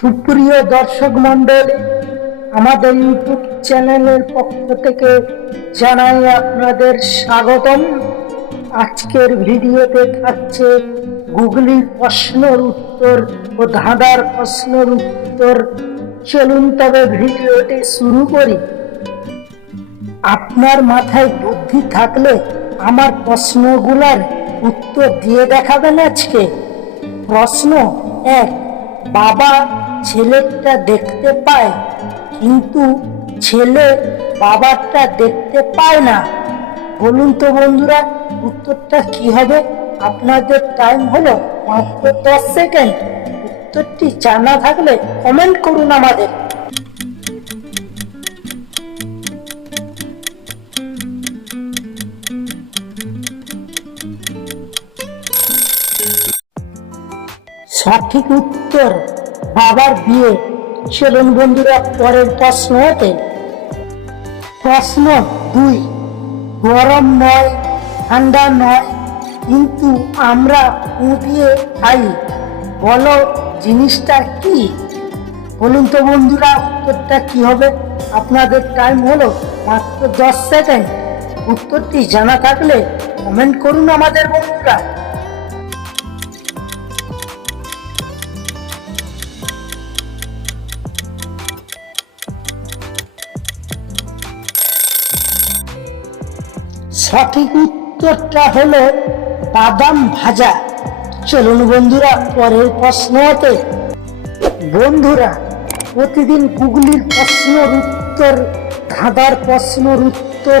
সুপ্রিয় দর্শক মণ্ডলী, আমাদের ইউটিউব চ্যানেলের পক্ষ থেকে জানাই আপনাদের স্বাগতম। আজকের ভিডিওতে থাকছে গুগলির প্রশ্নের উত্তর ও ধাঁধার প্রশ্নের উত্তর। চলুন তবে ভিডিওটি শুরু করি। আপনার মাথায় বুদ্ধি থাকলে আমার প্রশ্নগুলার উত্তর দিয়ে দেখাবেন আজকে। প্রশ্ন এক, বাবা ছেলেরটা দেখতে পায়, কিন্তু ছেলে বাবারটা দেখতে পায় না। বলুন তো বন্ধুরা, উত্তরটা কি হবে? আপনাদের টাইম হলো মাত্র দশ সেকেন্ড উত্তরটি জানা থাকলে কমেন্ট করুন আমাদের। সঠিক উত্তর বাবার বিয়ে। চলুন বন্ধুরা পরের প্রশ্ন হতে প্রশ্ন দুই, গরম নয়, ঠান্ডা নয়, কিন্তু আমরা ফু খাই। বলো জিনিসটা কি? বলুন তো বন্ধুরা, উত্তরটা কি হবে? আপনাদের টাইম হলো মাত্র দশ সেকেন্ড উত্তরটি জানা থাকলে কমেন্ট করুন আমাদের বন্ধুরা। সঠিক উত্তরটা হলো বাদাম ভাজা। চলুন বন্ধুরা, পরের প্রশ্ন হতে। বন্ধুরা, প্রতিদিন গুগলির প্রশ্নের উত্তর ধাঁধার প্রশ্নের উত্তর,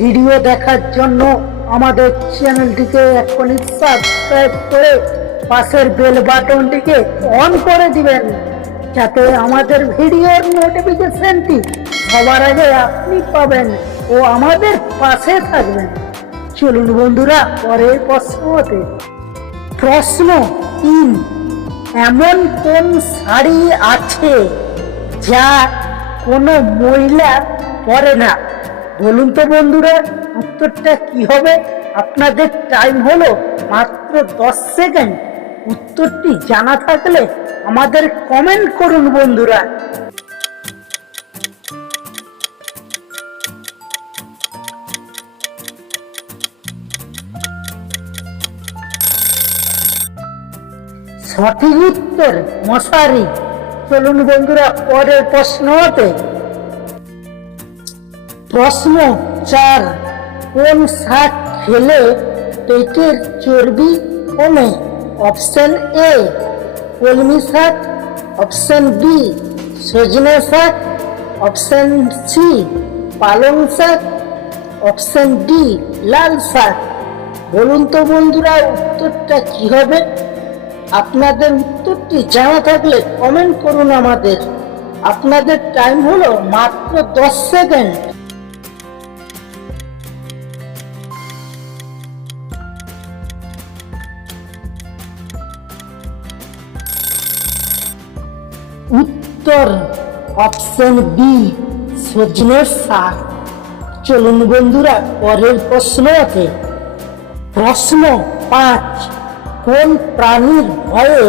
ভিডিও দেখার জন্য আমাদের চ্যানেলটিকে এখনই সাবস্ক্রাইব করে পাশের বেল বাটনটিকে অন করে দিবেন, যাতে আমাদের ভিডিওর নোটিফিকেশনটি সবার আগে আপনি পাবেন। ও আমাদের পাশে থাকবেন চলুন বন্ধুরা, পরের প্রশ্ন হতে প্রশ্ন তিন, এমন কোন শাড়ি আছে যা কোনো মহিলা পরে না? বলুন তো বন্ধুরা, উত্তরটা কি হবে? আপনাদের টাইম হলো মাত্র দশ সেকেন্ড উত্তরটি জানা থাকলে আমাদের কমেন্ট করুন বন্ধুরা। সঠিক উত্তর, মশারি। চলুন বন্ধুরা, পরের প্রশ্ন হতে। প্রশ্ন চার, কোন শাক খেলে পেটের চর্বি কমে? অপশন এ, কলমি শাক। অপশন বি, সজনে শাক। অপশন সি, পালং শাক। অপশন ডি, লাল শাক। বলুন তো বন্ধুরা, উত্তরটা কি হবে? আপনাদের উত্তরটি জানা থাকলে কমেন্ট করুন আমাদের। আপনাদের টাইম হলো মাত্র দশ সেকেন্ড উত্তর অপশন বি সজনের শাক। চলুন বন্ধুরা, পরের প্রশ্ন আছে। প্রশ্ন পাঁচ। কোন প্রাণীর ভয়ে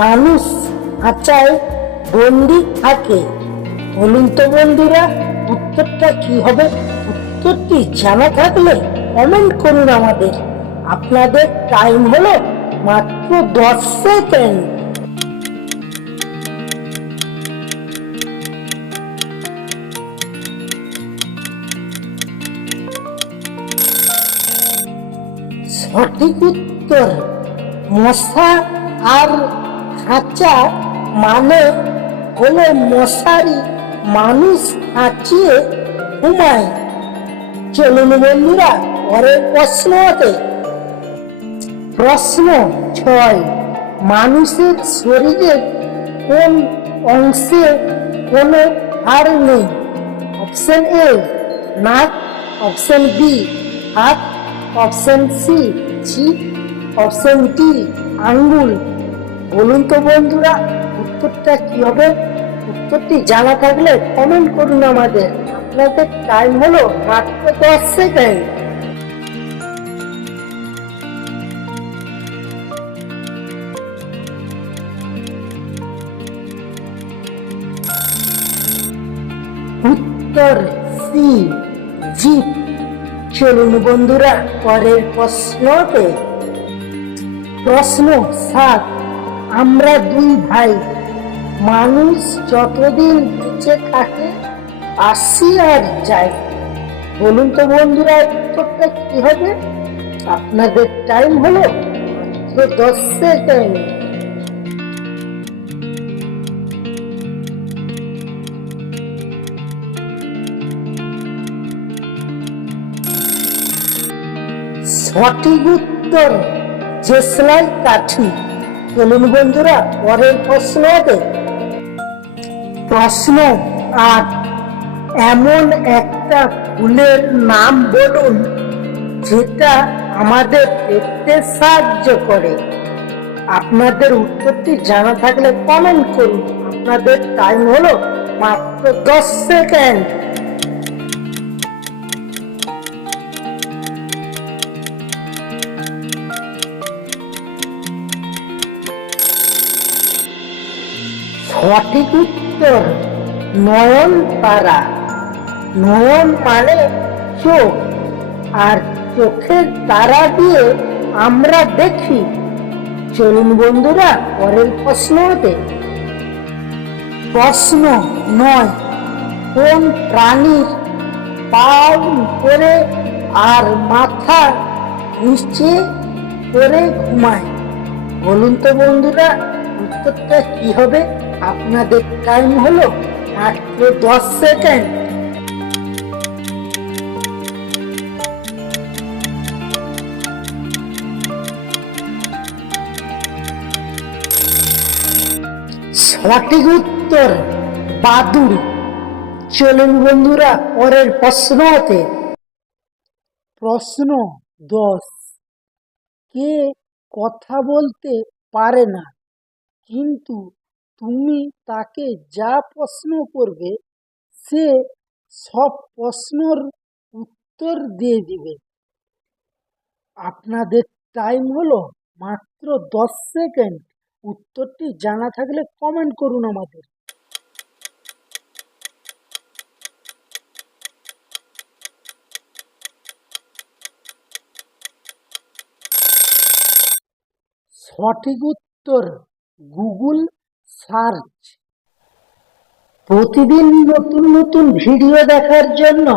মানুষ খাঁচায় বন্দি থাকে? বলুন তো বন্ধুরা উত্তরটা কি হবে? উত্তরটি জানা থাকলে কমেন্ট করুন আমাদের। আপনাদের টাইম হলো মাত্র দশ সেকেন্ড সঠিক উত্তর মশা আর খাঁচা মানে হলো মশারি মানুষ খাঁচিয়ে ঘুমায়। চলুন বন্ধুরা, পরের প্রশ্ন হতে প্রশ্ন ছয়, মানুষের শরীরের কোন অংশে কোনো হাড় নেই? অপশন এ, নাক, অপশন বি, হাত, অপশন সি জিভ অবসেনিটি আঙ্গুল। বলুন তো বন্ধুরা, উত্তরটা কি হবে? উত্তরটি জানা থাকলে কমেন্ট করুন আমাদের। আপনাদের টাইম হলো মাত্র দশ সেকেন্ড উত্তর সি জিপ। চলুন বন্ধুরা, পরের প্রশ্নতে প্রশ্ন সাত আমরা দুই ভাই। মানুষ যতদিন বেঁচে থাকে, আসি আর যাই। বলুন তো বন্ধুরা উত্তরটা কি হবে? আপনাদের টাইম হলো দশ সেকেন্ড সঠিক উত্তর জেসলাই কাঠি। চলুন বন্ধুরা, পরের প্রশ্ন প্রশ্ন আট, এমন একটা ফুলের নাম বলুন, যেটা আমাদের দেখতে সাহায্য করে। আপনাদের উত্তরটি জানা থাকলে কমেন্ট করুন। আপনাদের টাইম হলো মাত্র দশ সেকেন্ড সঠিক উত্তর নয়ন তারা নয়ন মানে চোখ। আর চোখের তারা দিয়ে আমরা দেখি। চলুন বন্ধুরা, পরের প্রশ্ন হতে প্রশ্ন নয়, কোন প্রাণীর পা করে আর মাথা নিচে করে ঘুমায়? বলুন তো বন্ধুরা, উত্তরটা কি হবে? আপনাদের টাইম হলো মাত্র দশ সেকেন্ড সঠিক উত্তর বাদুর চলুন বন্ধুরা, পরের প্রশ্ন হতে প্রশ্ন দশ। কে কথা বলতে পারে না, কিন্তু তুমি তাকে যা প্রশ্ন করবে, সে সব প্রশ্নর উত্তর দিয়ে দিবে। আপনাদের টাইম হলো মাত্র দশ সেকেন্ড উত্তরটি জানা থাকলে কমেন্ট করুন আমাদের। সঠিক উত্তর গুগল সার্চ। প্রতিদিন নতুন নতুন ভিডিও দেখার জন্য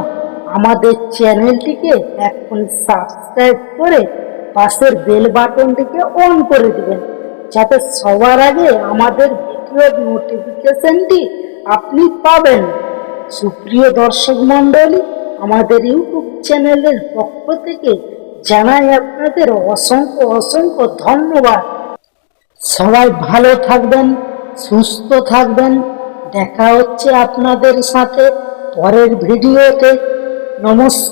আমাদের চ্যানেলটিকে এখন সাবস্ক্রাইব করে পাশের বেল বাটনটিকে অন করে দিবেন। যাতে সবার আগে আমাদের ভিডিওর নোটিফিকেশনটি আপনি পাবেন। সুপ্রিয় দর্শক মণ্ডলী, আমাদের ইউটিউব চ্যানেলের পক্ষ থেকে জানাই আপনাদের অসংখ্য অসংখ্য ধন্যবাদ। সবাই ভালো থাকবেন। সুস্থ থাকবেন। দেখা হচ্ছে আপনাদের সাথে পরের ভিডিওতে। নমস্কার।